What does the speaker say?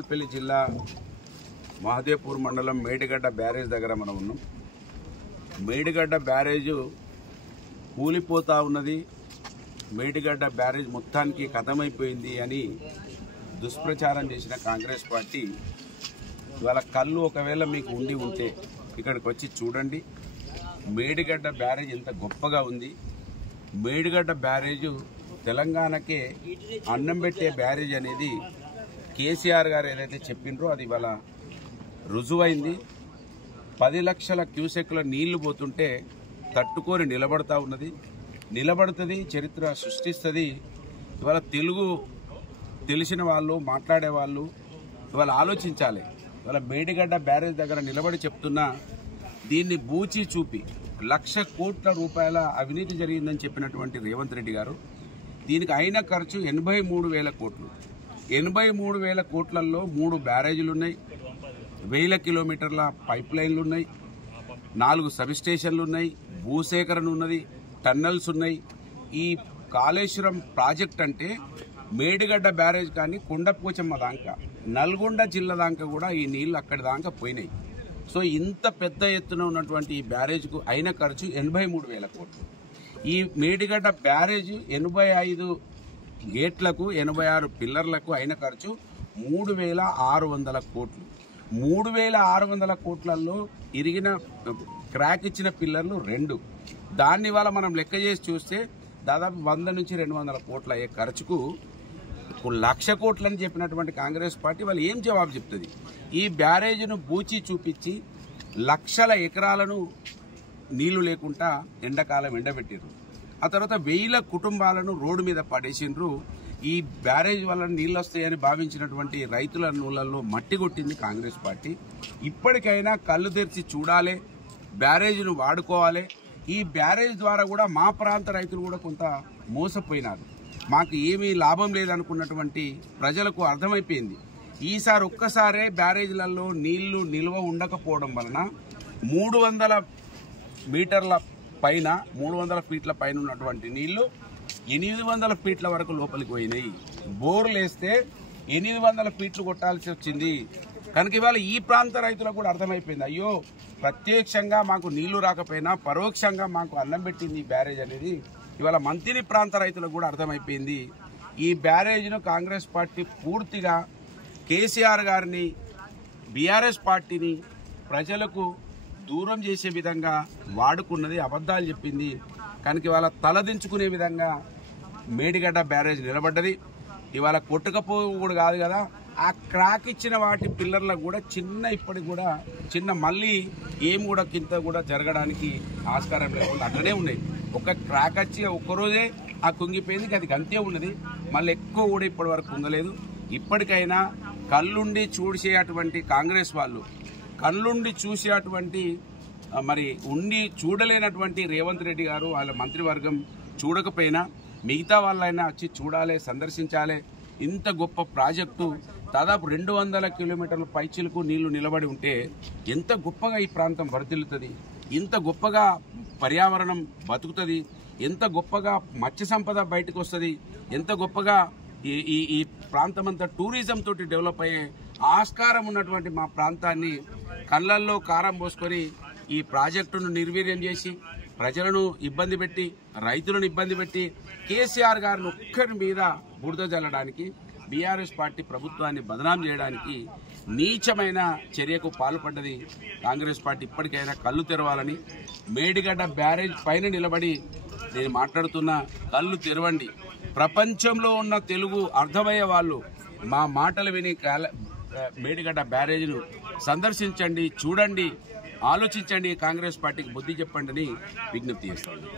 పెళ్లి జిల్లా మహదేవ్పూర్ మండలం మేడిగడ్డ బ్యారేజ్ దగ్గర మనం ఉన్నాం. మేడిగడ్డ బ్యారేజ్ కూలిపోతా ఉన్నది. మేడిగడ్డ బ్యారేజ్ మొత్తానికి ఖతమైపోయింది అని దుష్ప్రచారం చేసిన కాంగ్రెస్ పార్టీ ఇవాళ కళ్ళు ఒకవేళ మీకు ఉంటే ఇక్కడికి వచ్చి చూడండి. మేడిగడ్డ బ్యారేజ్ ఎంత గొప్పగా ఉంది. మేడిగడ్డ బ్యారేజ్ తెలంగాణకే అన్నం పెట్టే బ్యారేజ్ అనేది కేసీఆర్ గారు ఏదైతే చెప్పిండ్రో అది ఇవాళ రుజువైంది. 10 లక్షల క్యూసెక్ల నీళ్లు పోతుంటే తట్టుకొని నిలబడతా ఉన్నది, నిలబడుతుంది, చరిత్ర సృష్టిస్తుంది. ఇవాళ తెలుగు తెలిసిన వాళ్ళు మాట్లాడే వాళ్ళు ఇవాళ ఆలోచించాలి. ఇవాళ మేడిగడ్డ బ్యారేజ్ దగ్గర నిలబడి చెప్తున్నా, దీన్ని బూచి చూపి 1,00,000 కోట్ల రూపాయల అవినీతి జరిగిందని చెప్పినటువంటి రేవంత్ రెడ్డి గారు దీనికి అయిన ఖర్చు 83,000 కోట్లు. 83,000 కోట్లలో 3 బ్యారేజీలున్నాయి, 1000 కిలోమీటర్ల పైప్ లైన్లు ఉన్నాయి, 4 సబ్ స్టేషన్లు ఉన్నాయి, భూసేకరణ ఉన్నది, టన్నల్స్ ఉన్నాయి. ఈ కాళేశ్వరం ప్రాజెక్ట్ అంటే మేడిగడ్డ బ్యారేజ్ కానీ కొండపోచమ్మ దాకా నల్గొండ జిల్లా దాకా కూడా ఈ నీళ్లు అక్కడి దాకా పోయినాయి. సో ఇంత పెద్ద ఎత్తున ఉన్నటువంటి ఈ బ్యారేజ్కు అయిన ఖర్చు 83,000 కోట్లు. ఈ మేడిగడ్డ బ్యారేజ్ 85 గేట్లకు 86 పిల్లర్లకు అయిన ఖర్చు 3,600 కోట్లు. 3,600 కోట్లలో ఇరిగిన క్రాక్ ఇచ్చిన పిల్లర్లు 2. దాన్ని వల్ల మనం లెక్క చేసి చూస్తే దాదాపు 100 నుంచి 200 కోట్ల అయ్యే ఖర్చుకు 1,00,000 కోట్లని చెప్పినటువంటి కాంగ్రెస్ పార్టీ వాళ్ళు ఏం జవాబు చెప్తుంది? ఈ బ్యారేజ్ను బూచి చూపించి లక్షల ఎకరాలను నీళ్లు లేకుండా ఎండాకాలం ఎండబెట్టిర్రు. ఆ తర్వాత 1000 కుటుంబాలను రోడ్డు మీద పడేసిండ్రు. ఈ బ్యారేజ్ వల్ల నీళ్ళు వస్తాయని భావించినటువంటి రైతుల నూళ్ళల్లో మట్టి కొట్టింది కాంగ్రెస్ పార్టీ. ఇప్పటికైనా కళ్ళు తెరిచి చూడాలి, బ్యారేజ్ను వాడుకోవాలి. ఈ బ్యారేజ్ ద్వారా కూడా మా ప్రాంత రైతులు కూడా కొంత మోసపోయినారు. మాకు ఏమీ లాభం లేదనుకున్నటువంటి ప్రజలకు అర్థమైపోయింది. ఈసారి ఒక్కసారే బ్యారేజ్లలో నీళ్లు నిల్వ ఉండకపోవడం వలన 300 మీటర్ల పైన 300 ఫీట్ల పైన ఉన్నటువంటి నీళ్లు 800 ఫీట్ల వరకు లోపలికి పోయినాయి. బోర్లు వేస్తే 800 ఫీట్లు కొట్టాల్సి వచ్చింది. కనుక ఇవాళ ఈ ప్రాంత రైతులకు కూడా అర్థమైపోయింది, అయ్యో ప్రత్యక్షంగా మాకు నీళ్లు రాకపోయినా పరోక్షంగా మాకు అన్నం పెట్టింది ఈ బ్యారేజ్ అనేది ఇవాళ మంత్రి ప్రాంత రైతులకు కూడా అర్థమైపోయింది. ఈ బ్యారేజ్ను కాంగ్రెస్ పార్టీ పూర్తిగా కేసీఆర్ గారిని, బీఆర్ఎస్ పార్టీని ప్రజలకు దూరం చేసే విధంగా వాడుకున్నది, అబద్ధాలు చెప్పింది. కనుక ఇవాళ తలదించుకునే విధంగా మేడిగడ్డ బ్యారేజ్ నిలబడ్డది. ఇవాళ కొట్టుకపోడు కాదు కదా, ఆ క్రాక్ ఇచ్చిన వాటి పిల్లర్లకు కూడా ఇప్పటికి కూడా మళ్ళీ ఏం కూడా కింద కూడా జరగడానికి ఆస్కారం లేకుండా అట్లనే ఉన్నాయి. ఒక క్రాక్ వచ్చి ఒక్కరోజే ఆ కుంగిపోయింది, అది గంతే ఉన్నది. మళ్ళీ ఎక్కువ కూడా ఇప్పటి వరకు కుంగలేదు. ఇప్పటికైనా కళ్ళుండి చూసేటువంటి కాంగ్రెస్ వాళ్ళు, కళ్ళుండి చూసేటువంటి మరి ఉండి చూడలేనటువంటి రేవంత్ రెడ్డి గారు వాళ్ళ మంత్రివర్గం చూడకపోయినా మిగతా వాళ్ళైనా వచ్చి చూడాలి, సందర్శించాలి. ఇంత గొప్ప ప్రాజెక్టు దాదాపు 200 కిలోమీటర్ల పైచిలకు నీళ్లు నిలబడి ఉంటే ఎంత గొప్పగా ఈ ప్రాంతం వర్ధిల్లుతుంది, ఎంత గొప్పగా పర్యావరణం బతుకుతుంది, ఎంత గొప్పగా మత్స్య సంపద బయటకు వస్తుంది, ఎంత గొప్పగా ఈ ప్రాంతం అంతా టూరిజం తోటి డెవలప్ అయ్యే ఆస్కారం ఉన్నటువంటి మా ప్రాంతాన్ని కళ్ళల్లో కారం పోసుకొని ఈ ప్రాజెక్టును నిర్వీర్యం చేసి ప్రజలను ఇబ్బంది పెట్టి, రైతులను ఇబ్బంది పెట్టి, కేసీఆర్ గారిని ఒక్కరి మీద బురద జల్లడానికి, బీఆర్ఎస్ పార్టీ ప్రభుత్వాన్ని బదనాం చేయడానికి నీచమైన చర్యకు పాల్పడ్డది కాంగ్రెస్ పార్టీ. ఇప్పటికైనా కళ్ళు తెరవాలని, మేడిగడ్డ బ్యారేజ్ పైన నిలబడి నేను మాట్లాడుతున్నా, కళ్ళు తెరవండి. ప్రపంచంలో ఉన్న తెలుగు అర్థమయ్యే వాళ్ళు మా మాటలు విని మేడిగడ్డ బ్యారేజ్ను సందర్శించండి, చూడండి, ఆలోచించండి, కాంగ్రెస్ పార్టీకి బుద్ధి చెప్పండి అని విజ్ఞప్తి చేస్తాను.